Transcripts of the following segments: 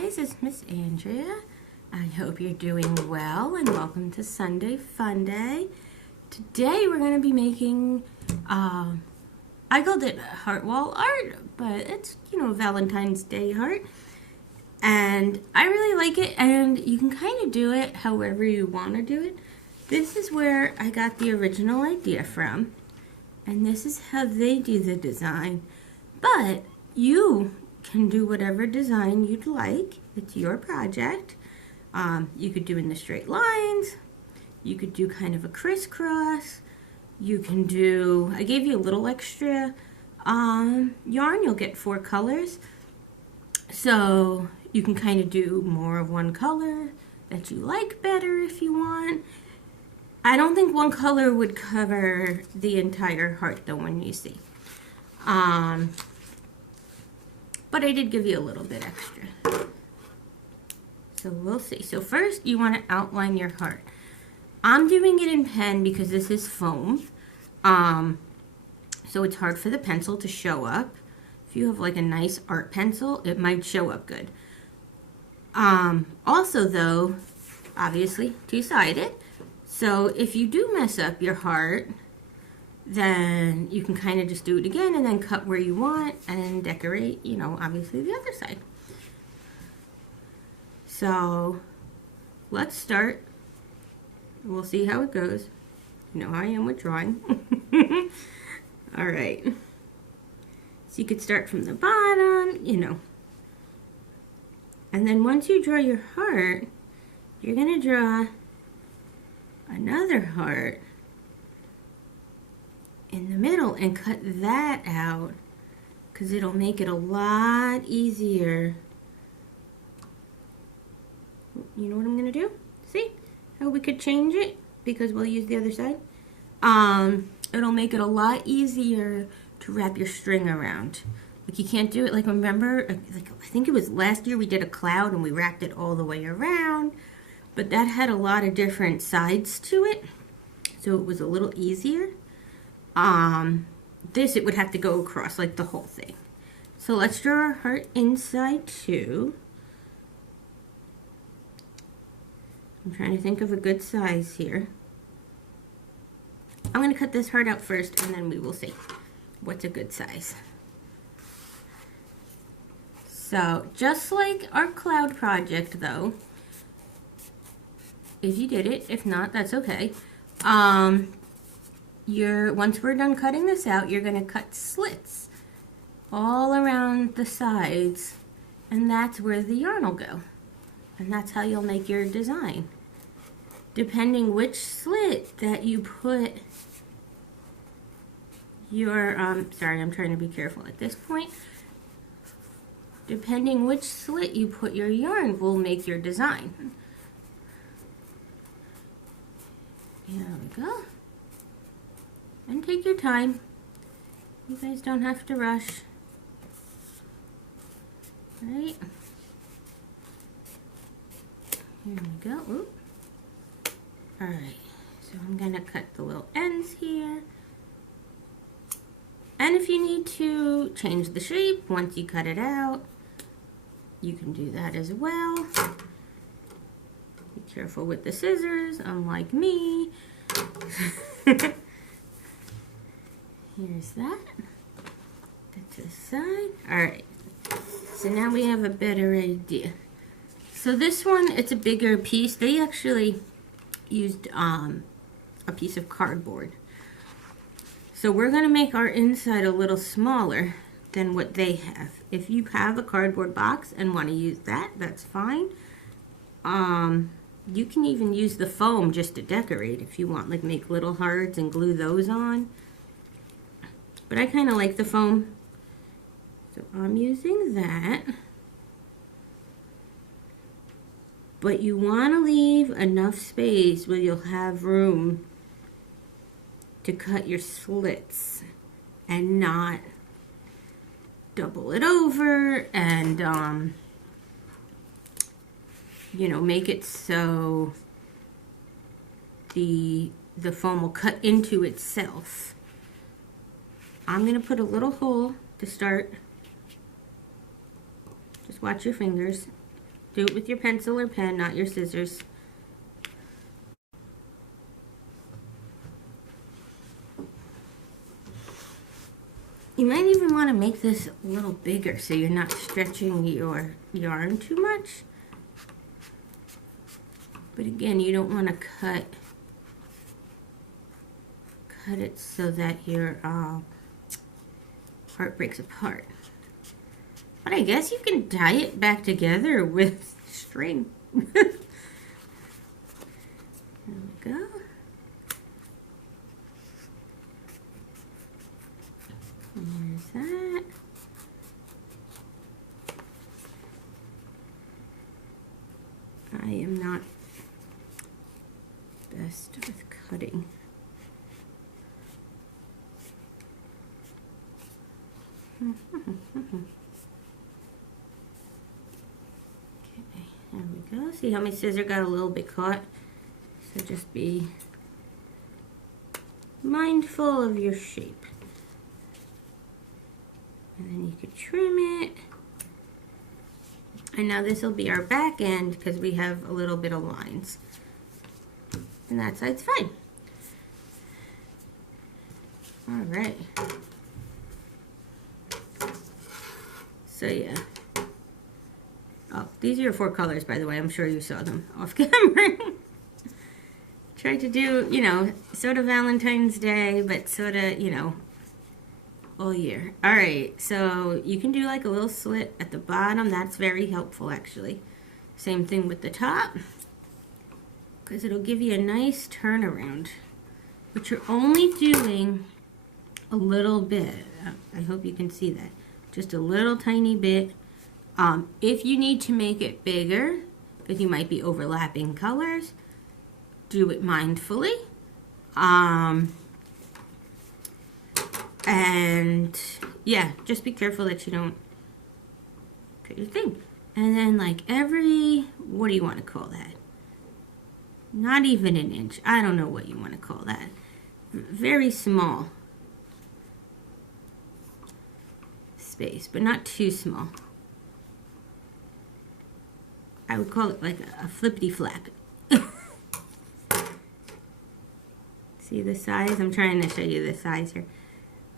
guys, it's Miss Andrea. I hope you're doing well and welcome to Sunday Fun Day. Today we're going to be making, I called it heart wall art, but it's, Valentine's Day heart. And I really like it, and you can kind of do it however you want to do it. This is where I got the original idea from, and this is how they do the design. But you can do whatever design you'd like. It's your project. You could do in the straight lines. You could do kind of a crisscross. You can do, I gave you a little extra yarn. You'll get 4 colors. So you can kind of do more of one color that you like better if you want. I don't think one color would cover the entire heart though when you see. But I did give you a little bit extra. So we'll see. So first you want to outline your heart. I'm doing it in pen because this is foam. So it's hard for the pencil to show up. If you have like a nice art pencil, it might show up good. Also though, obviously two-sided. So if you do mess up your heart, then you can kind of just do it again and then cut where you want and decorate, obviously the other side. So let's start. We'll see how it goes. You know how I am with drawing. All right. So you could start from the bottom, And then once you draw your heart, you're going to draw another heart in the middle and cut that out because it'll make it a lot easier. You know what I'm going to do? See how we could change it because we'll use the other side? It'll make it a lot easier to wrap your string around. Like you can't do it, like remember, I think it was last year we did a cloud and we wrapped it all the way around, but that had a lot of different sides to it, so it was a little easier. This it would have to go across like the whole thing. So let's draw our heart inside too. I'm trying to think of a good size here. I'm going to cut this heart out first and then we will see what's a good size. So just like our cloud project though, if you did it, if not, that's okay. Once we're done cutting this out, you're going to cut slits all around the sides, and that's where the yarn will go. And that's how you'll make your design. Depending which slit that you put your, sorry, I'm trying to be careful at this point. Depending which slit you put your yarn will make your design. Here we go. And take your time. You guys don't have to rush. Right? Here we go. Oop. Alright, so I'm going to cut the little ends here. And if you need to change the shape once you cut it out, you can do that as well. Be careful with the scissors, unlike me. Here's that. That to the side. Alright, so now we have a better idea. So this one, it's a bigger piece. They actually used a piece of cardboard. So we're going to make our inside a little smaller than what they have. If you have a cardboard box and want to use that, that's fine. You can even use the foam just to decorate if you want, like make little hearts and glue those on. But I kind of like the foam, so I'm using that. But you want to leave enough space where you'll have room to cut your slits and not double it over and make it so the foam will cut into itself. I'm going to put a little hole to start. Just watch your fingers. Do it with your pencil or pen, not your scissors. You might even want to make this a little bigger so you're not stretching your yarn too much. But again, you don't want to cut it so that your heart breaks apart. But I guess you can tie it back together with string. There we go. There's that. I am not best with cutting. Okay, there we go. See how my scissor got a little bit caught? So just be mindful of your shape. And then you could trim it. And now this will be our back end because we have a little bit of lines. And that side's fine. All right. So yeah. Oh, these are your 4 colors, by the way. I'm sure you saw them off camera. Try to do, you know, sort of Valentine's Day, but sort of, you know, all year. All right, so you can do like a little slit at the bottom. That's very helpful, actually. Same thing with the top, because it'll give you a nice turnaround. But you're only doing a little bit. I hope you can see that. Just a little tiny bit. If you need to make it bigger, because you might be overlapping colors, do it mindfully. And yeah, just be careful that you don't cut your thing. And then like every, what do you want to call that? Not even an inch. I don't know what you want to call that. Very small space, but not too small. I would call it like a flippity flap. See the size? I'm trying to show you the size here.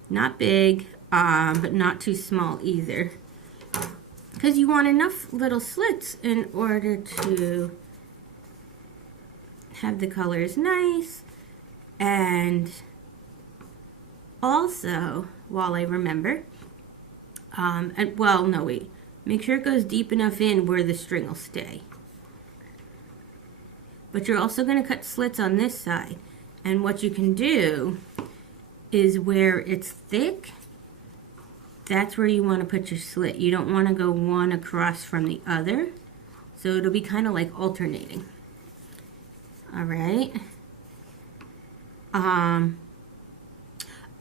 Not big, but not too small either. Because you want enough little slits in order to have the colors nice. And also, while I remember, well, no, wait. Make sure it goes deep enough in where the string will stay. But you're also going to cut slits on this side. And what you can do is where it's thick, that's where you want to put your slit. You don't want to go one across from the other. So it'll be kind of like alternating. All right.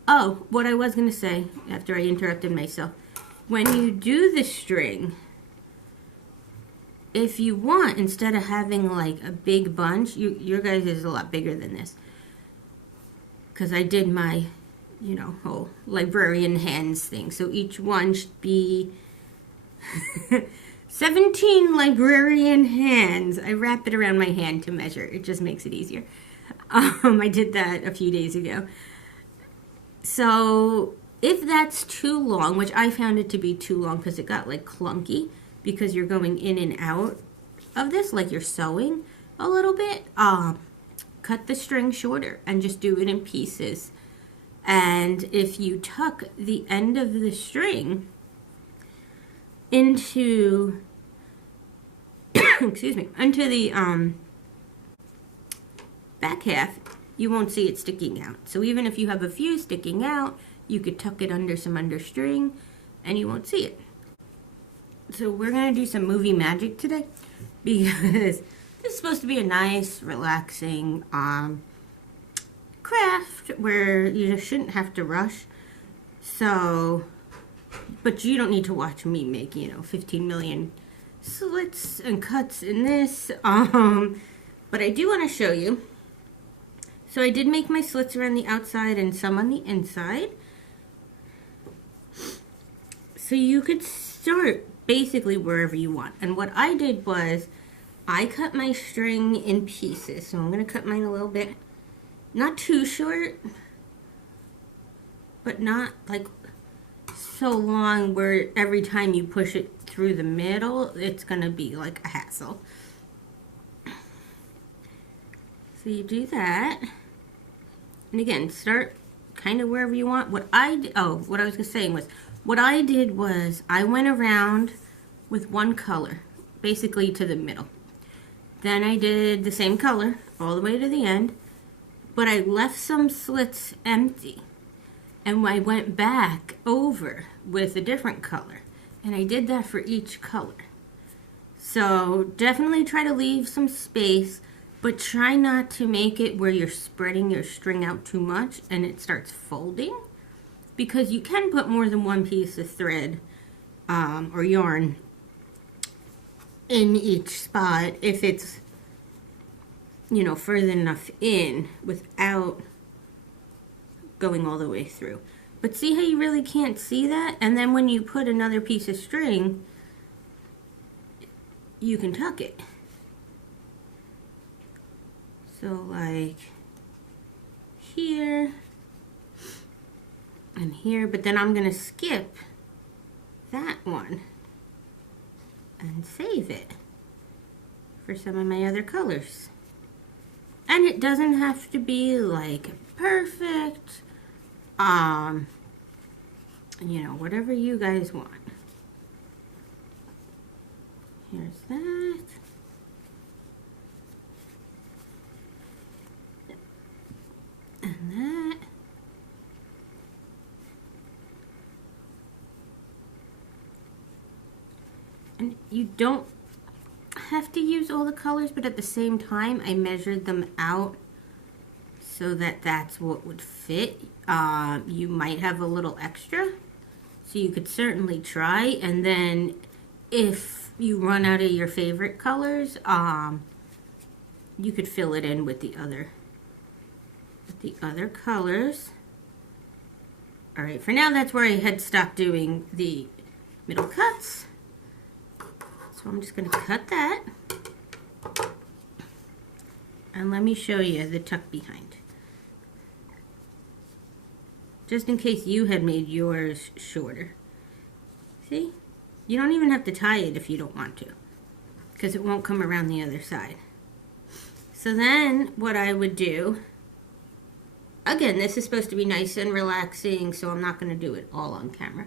Oh, what I was going to say after I interrupted myself. When you do the string, if you want, instead of having like a big bunch, your guys is a lot bigger than this. Because I did my, you know, whole librarian hands thing. So each one should be 17 librarian hands. I wrap it around my hand to measure. It just makes it easier. I did that a few days ago. So if that's too long, which I found it to be too long because it got like clunky because you're going in and out of this like you're sewing a little bit, cut the string shorter and just do it in pieces. And if you tuck the end of the string into excuse me, into the back half, you won't see it sticking out. So even if you have a few sticking out, you could tuck it under some understring and you won't see it. So we're gonna do some movie magic today because this is supposed to be a nice, relaxing craft where you just shouldn't have to rush. So, but you don't need to watch me make, 15 million slits and cuts in this. But I do want to show you. So I did make my slits around the outside and some on the inside. So you could start basically wherever you want. And what I did was I cut my string in pieces. So I'm going to cut mine a little bit, not too short, but not like so long where every time you push it through the middle, it's going to be like a hassle. So you do that. And again, start kind of wherever you want. What I was saying was, what I did was I went around with one color, basically to the middle. Then I did the same color all the way to the end, but I left some slits empty. And I went back over with a different color. And I did that for each color. So definitely try to leave some space, but try not to make it where you're spreading your string out too much and it starts folding. Because you can put more than one piece of thread or yarn in each spot if it's, you know, further enough in without going all the way through. But see how you really can't see that? And then when you put another piece of string, you can tuck it. So like here and here, but then I'm gonna skip that one and save it for some of my other colors. And it doesn't have to be like perfect, you know, whatever you guys want. Here's that. And that. And you don't have to use all the colors, but at the same time, I measured them out so that that's what would fit. You might have a little extra, so you could certainly try. And then if you run out of your favorite colors, you could fill it in with the other colors. All right, for now, that's where I had stopped doing the middle cuts. So I'm just going to cut that. And let me show you the tuck behind. Just in case you had made yours shorter. See? You don't even have to tie it if you don't want to, because it won't come around the other side. So then what I would do, again, this is supposed to be nice and relaxing, so I'm not going to do it all on camera,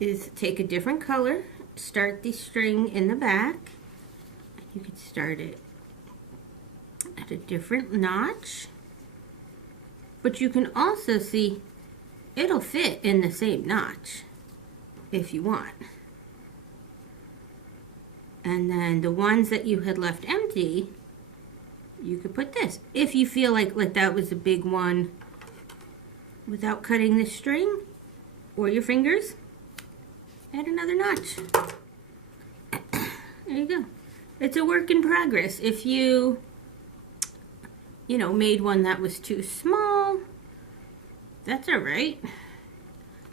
is take a different color, start the string in the back. You could start it at a different notch, but you can also see it'll fit in the same notch if you want. And then the ones that you had left empty, you could put this. If you feel like that was a big one without cutting the string or your fingers, add another notch. There you go. It's a work in progress. If you know, made one that was too small, that's all right.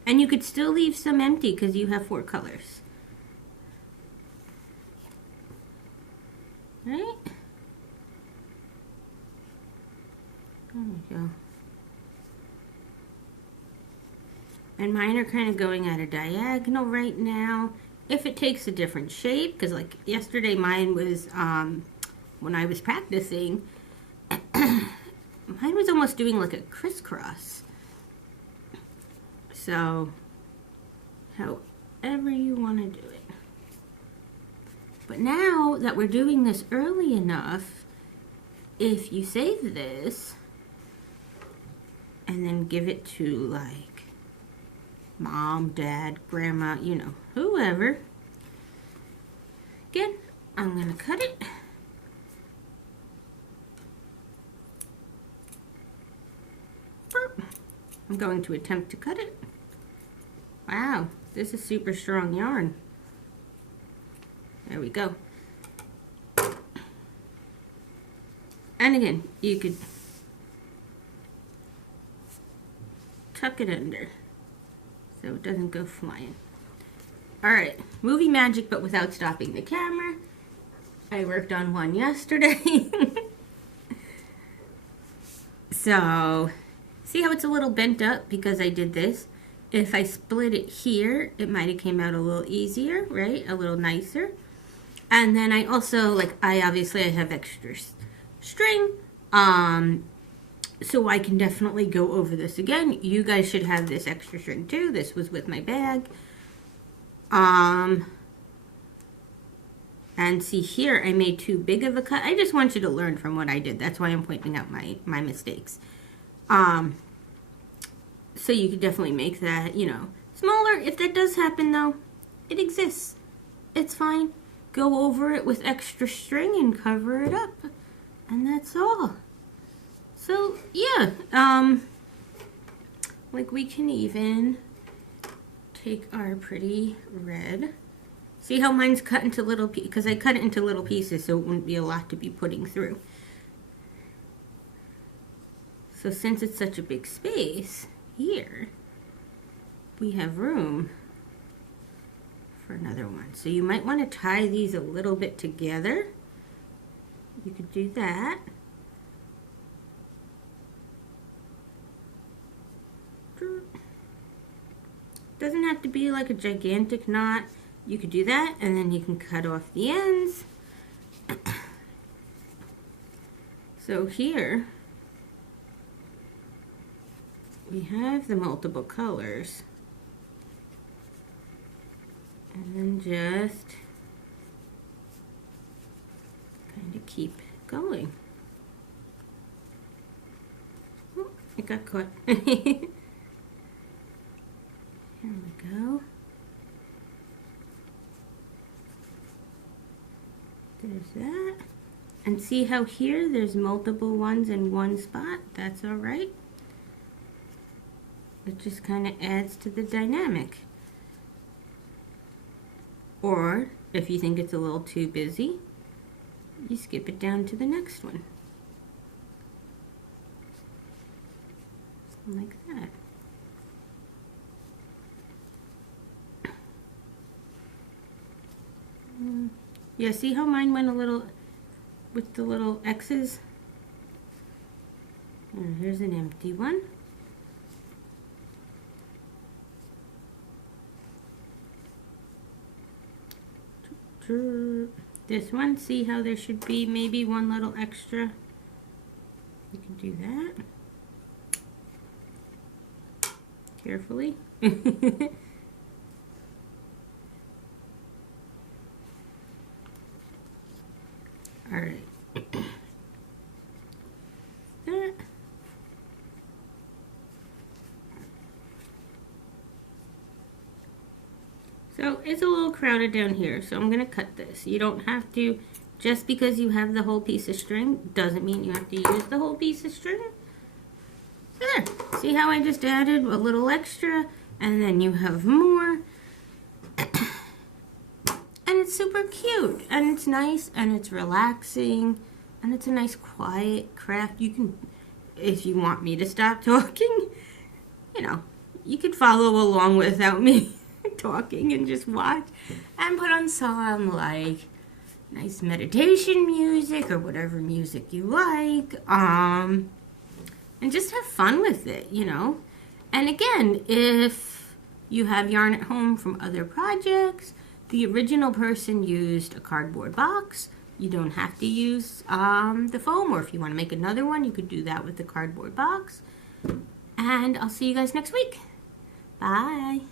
And you could still leave some empty because you have 4 colors. Right? There we go. And mine are kind of going at a diagonal right now. If it takes a different shape, because like yesterday mine was, when I was practicing, mine was almost doing like a crisscross. So, however you want to do it. But now that we're doing this early enough, if you save this and then give it to like mom, dad, grandma, you know, whoever, again, I'm going to cut it. I'm going to attempt to cut it. Wow, this is super strong yarn. There we go. And again, you could tuck it under. so it doesn't go flying. Alright, movie magic but without stopping the camera. I worked on one yesterday. So, see how it's a little bent up because I did this? If I split it here, it might have came out a little easier, right? A little nicer. And then I also, I obviously have extra string. So I can definitely go over this again. You guys should have this extra string too. This was with my bag. And see here, I made too big of a cut. I just want you to learn from what I did. That's why I'm pointing out my mistakes. So you could definitely make that, smaller. If that does happen though, it exists. It's fine. Go over it with extra string and cover it up. And that's all. So, yeah. We can even take our pretty red. See how mine's cut into little pieces? Because I cut it into little pieces so it wouldn't be a lot to be putting through. So since it's such a big space here, we have room for another one. So you might want to tie these a little bit together. You could do that. Doesn't have to be like a gigantic knot. You could do that, and then you can cut off the ends. So here, we have the multiple colors. And then just kind of keep going. Oh, it got caught. Here we go. There's that. And see how here there's multiple ones in one spot? That's all right. It just kind of adds to the dynamic. Or if you think it's a little too busy, you skip it down to the next one. Like that. Yeah, see how mine went a little with the little X's? And here's an empty one. This one, see how there should be maybe one little extra? You can do that. Carefully. Alright. That. So it's a little crowded down here, so I'm going to cut this. You don't have to, just because you have the whole piece of string, doesn't mean you have to use the whole piece of string. So there. See how I just added a little extra, and then you have more. And it's super cute, and it's nice, and it's relaxing, and it's a nice quiet craft. You can, if you want me to stop talking, you could follow along without me talking and just watch, and put on some nice meditation music or whatever music you like, and just have fun with it, And again, if you have yarn at home from other projects, the original person used a cardboard box. You don't have to use the foam, or if you want to make another one, you could do that with the cardboard box. And I'll see you guys next week. Bye.